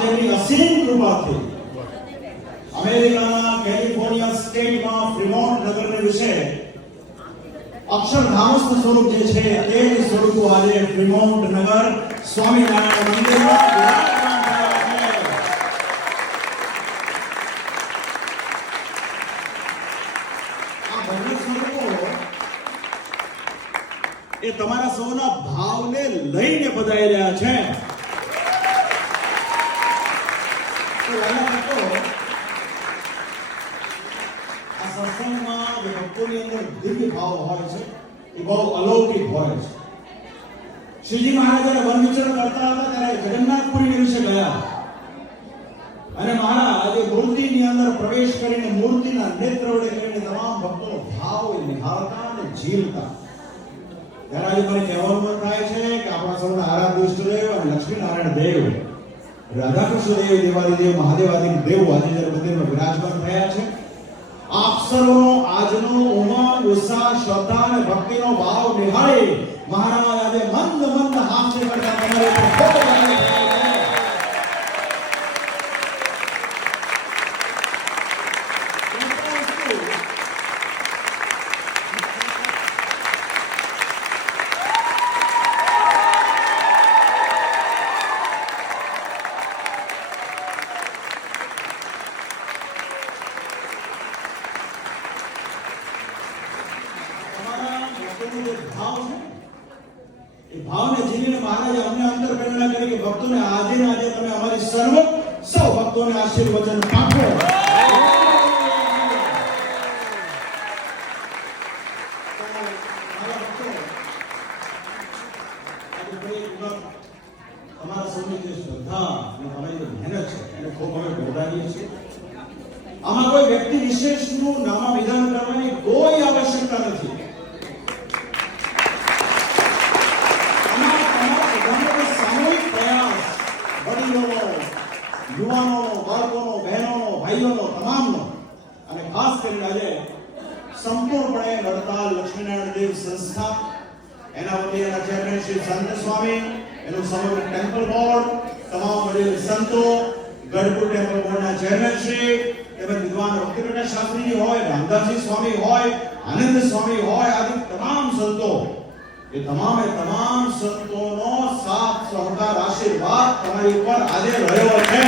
આજે એની અસીમ કૃપાથી અમેરિકાના કેલિફોર્નિયા સ્ટેટમાં ફ્રીમોન્ટ નગરની વિશે અક્ષરધામસ્થ સ્વરૂપ જે છે તે જ સ્વરૂપ આજે ફ્રીમોન્ટ નગર સ્વામિનારાયણ મંદિરમાં વિરાજમાન થયા છે. આ ભવ્ય સ્વરૂપો એ તમારા સૌના ભાવને લઈને પધારેલા છે. આ સત્સંગમાં જે ભક્તોની અંદર દિવ્ય ભાવ હોય છે એ બહુ અલૌકિક હોય છે. શ્રીજી મહારાજ જ્યારે વન વિચરણ કરતા હતા ત્યારે જગન્નાથપુરી વિશે ગયા અને મહારાજ એ મૂર્તિની અંદર પ્રવેશ કરીને મૂર્તિના નેત્ર વડે કરીને તમામ ભક્તોનો ભાવ નિહાળતા અને ઝીલતા. ત્યારે આજે મને કહેવાનું મન થાય છે કે આપણા સૌના આરાધ્ય ઇષ્ટદેવ અને લક્ષ્મીનારાયણ દેવ રાધાકૃષ્ણ દેવ દેવાદિદેવ મહાદેવાદિક દેવ આજે જ્યારે મંદિરમાં વિરાજમાન થયા છે. આપ સર્વનો આજનો ઉમંગ ઉત્સાહ શ્રદ્ધા અને ભક્તિનો ભાવ નિહાળી મહારાજ આજે મંદ મંદ હાસ્ય કરતા તમારી ઉપર ખૂબ આનંદ થાય એ ભાવને જીવીને મહારાજે અમને અંતર પ્રેરણા કરી કે ભક્તોને આજે ને આજે તમે અમારી સૌ ભક્તોને આશીર્વચન પાઠવો. તમારા સૌની જે શ્રદ્ધા અને તમારી જે મહેનત છે એને ખૂબ અમે બિરદાવીએ છીએ. આમાં કોઈ વ્યક્તિ વિશેષનું નામાભિધાન કરવાની કોઈ આવશ્યકતા નથી. યુવાનો, બાળકોનો, બહેનોનો, ભાઈઓનો, તમામનો અને ખાસ કરીને આજે સંપૂર્ણપણે વડતાલ લક્ષ્મીનારાયણ દેવ સંસ્થા એના વતી એના ચેરમેન શ્રી સંત સ્વામી, એનું સમગ્ર ટેમ્પલ બોર્ડ, તમામ વડીલ સંતો, ગઢપુર ટેમ્પલ બોર્ડના ચેરમેન શ્રી, તેમજ વિદ્વાન ભક્તિપ્રકાશ શાસ્ત્રીજી હોય, રામદાસજી સ્વામી હોય, આનંદ સ્વામી હોય, આદિ તમામ સંતો, એ તમામે તમામ સંતોનો સાથ સહકાર આશીર્વાદ તમારી ઉપર આજે રહ્યો છે.